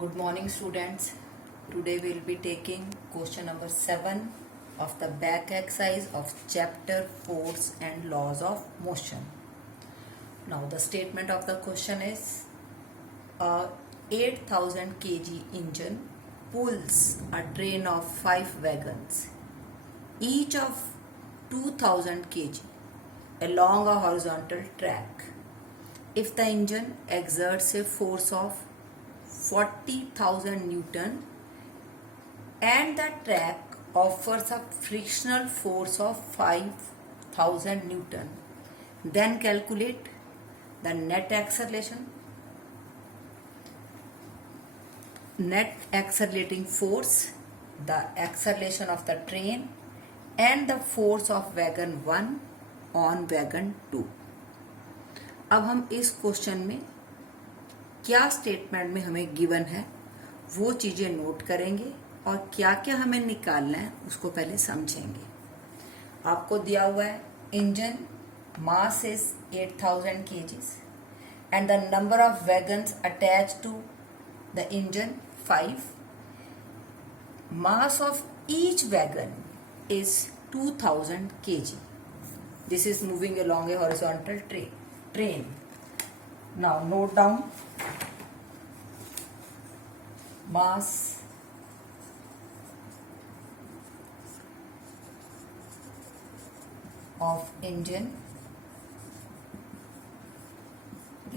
Good morning, students. Today we will be taking question number 7 of the back exercise of chapter Force and Laws of Motion. Now the statement of the question is a 8000 kg engine pulls a train of 5 wagons, each of 2000 kg, along a horizontal track. If the engine exerts a force of 40,000 Newton and the track offers a frictional force of 5,000 Newton, then calculate the net acceleration, net accelerating force, the acceleration of the train and the force of wagon 1 on wagon 2. अब हम इस question में क्या statement में हमें given है वो चीजें नोट करेंगे और क्या क्या हमें निकालना है उसको पहले समझेंगे। आपको दिया हुआ है engine mass is 8000 kgs and the number of wagons attach to the engine 5. Mass of each wagon is 2000 kg. This is moving along a horizontal train. Now note down mass of engine,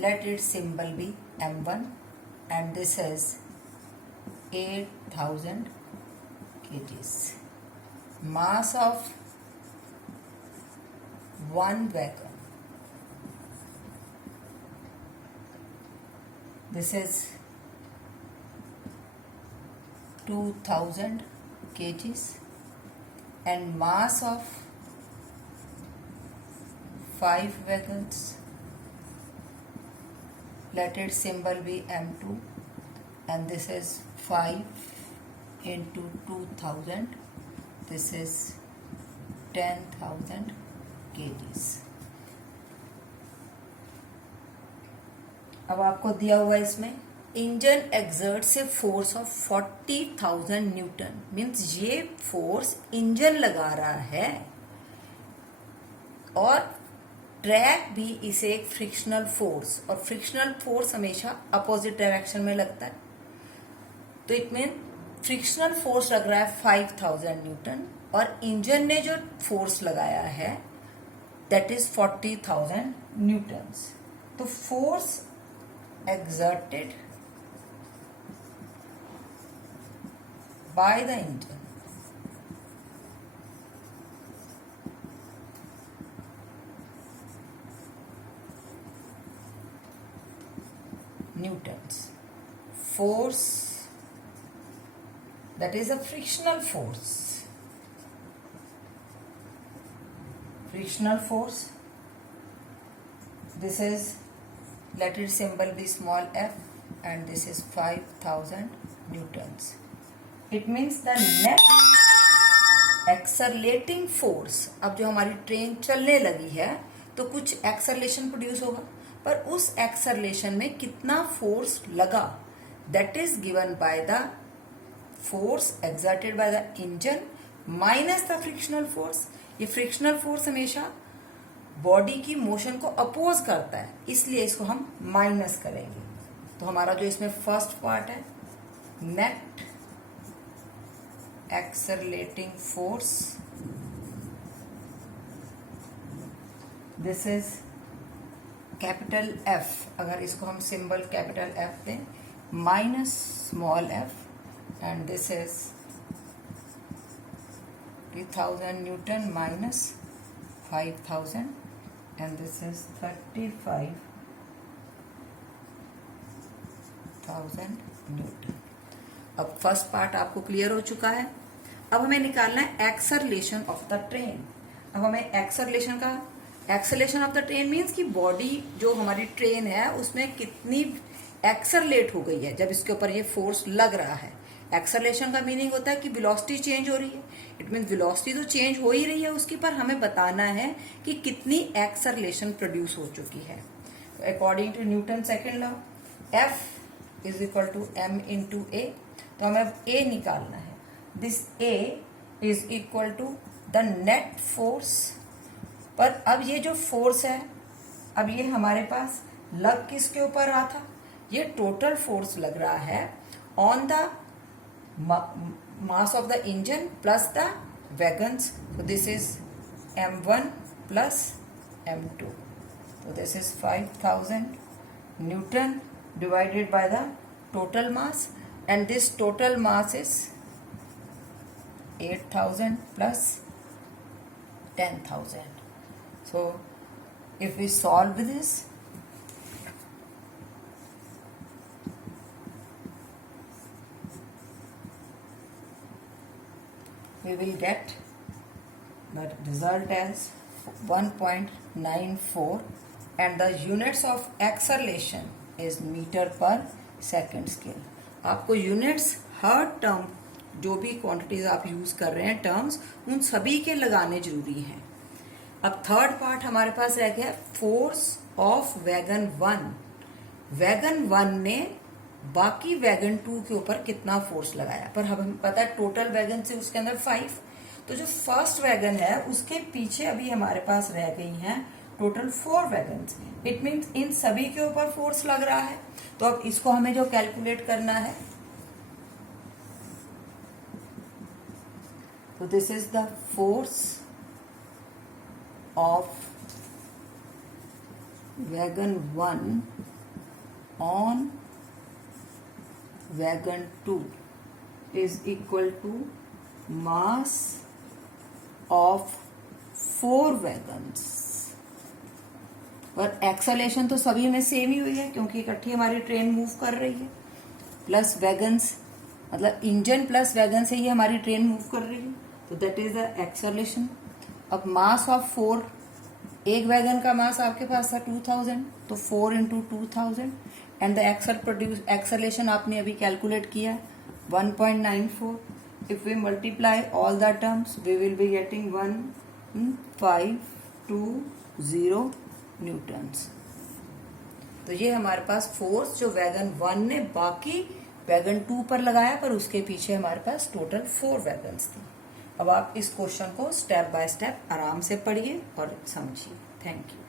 let its symbol be M1 and this is 8000 kgs. Mass of one wagon, this is 2000 kgs and mass of 5 wagons, let its symbol be M2 and this is 5 into 2000, this is 10,000 kgs. अब आपको दिया हुआ इसमें engine exert से force of 40,000 Newton, means ये force engine लगा रहा है और ट्रैक भी इसे एक फ्रिक्शनल फोर्स, और फ्रिक्शनल फोर्स हमेशा अपोजिट डायरेक्शन में लगता है, तो इट मीन फ्रिक्शनल फोर्स लग रहा है 5000 न्यूटन और इंजन ने जो फोर्स लगाया है दैट इज 40,000 न्यूटन्स. तो force exerted by the engine newtons. Force that is a frictional force. Frictional force, this is, let its symbol be small f and this is 5000 newtons. It means the net accelerating force, अब जो हमारी train चलने लगी है तो कुछ acceleration produce होगा, पर उस एक्सेलरेशन में कितना फोर्स लगा that is given by the force exerted by the engine minus the frictional force. ये फ्रिक्शनल फोर्स हमेशा बॉडी की मोशन को अपोज करता है, इसलिए इसको हम माइनस करेंगे. तो हमारा जो इसमें फर्स्ट पार्ट है net accelerating force, this is capital F, अगर इसको हम सिंबल कैपिटल एफ दें, minus small F and this is 3000 Newton minus 5000 and this is 35,000 Newton. अब फर्स्ट पार्ट आपको क्लियर हो चुका है. अब हमें निकालना है एक्सेलरेशन ऑफ द ट्रेन. अब हमें acceleration of the train means कि बॉडी जो हमारी ट्रेन है उसमें कितनी एक्सेलरेट हो गई है जब इसके ऊपर ये फोर्स लग रहा है. एक्सेलरेशन का मीनिंग होता है कि वेलोसिटी चेंज हो रही है. इट मीन वेलोसिटी तो चेंज हो ही रही है उसकी, पर हमें बताना है कि कितनी एक्सेलरेशन प्रोड्यूस हो चुकी है. तो according to Newton second law, F is equal to m into A. तो हमें अब a निकालना है। This a is equal to the net force. पर अब ये जो फोर्स है, अब ये हमारे पास लग किसके ऊपर रहा था, ये टोटल फोर्स लग रहा है on the mass of the engine plus the wagons. So this is m1 plus m2. So this is 5000 Newton divided by the total mass, and this total mass is 8000 plus 10,000. So if we solve this, we will get the result as 1.94, and the units of acceleration is meter per second scale. आपको units हर term, जो भी quantities आप use कर रहे हैं terms, उन सभी के लगाने जरूरी हैं। अब थर्ड पार्ट हमारे पास रह गया फोर्स ऑफ वैगन 1। वैगन 1 ने बाकी वैगन 2 के ऊपर कितना फोर्स लगाया, पर हमें पता है टोटल वैगन से उसके अंदर 5। तो जो फर्स्ट वैगन है उसके पीछे अभी हमारे पास रह गई हैं total 4 wagon. It means in सभी के ऊपर फोर्स लग रहा है। तो अब इसको हमें जो कैलकुलेट करना है, तो this is the force of wagon 1 on wagon 2 is equal to mass of 4 wagons। और एक्सेलेरेशन तो सभी में सेम ही हुई है क्योंकि इकट्ठी हमारी ट्रेन मूव कर रही है, प्लस वैगन्स, मतलब इंजन प्लस वैगन से ही हमारी ट्रेन मूव कर रही है। तो दैट इज द एक्सेलेरेशन। अब मास ऑफ 4, एक वैगन का मास आपके पास था 2000, तो 4 इंटू 2000, एंड द एक्सेलेरेशन आपने अभी कैलकुलेट किया 1.94। If we multiply all the terms we will be getting 1520 newtons. तो ये हमारे पास फोर्स जो वैगन 1 ने बाकी वैगन 2 पर लगाया, पर उसके पीछे हमारे पास टोटल 4 वैगन्स थी। अब आप इस क्वेश्चन को स्टेप बाय स्टेप आराम से पढ़िए और समझिए। Thank you.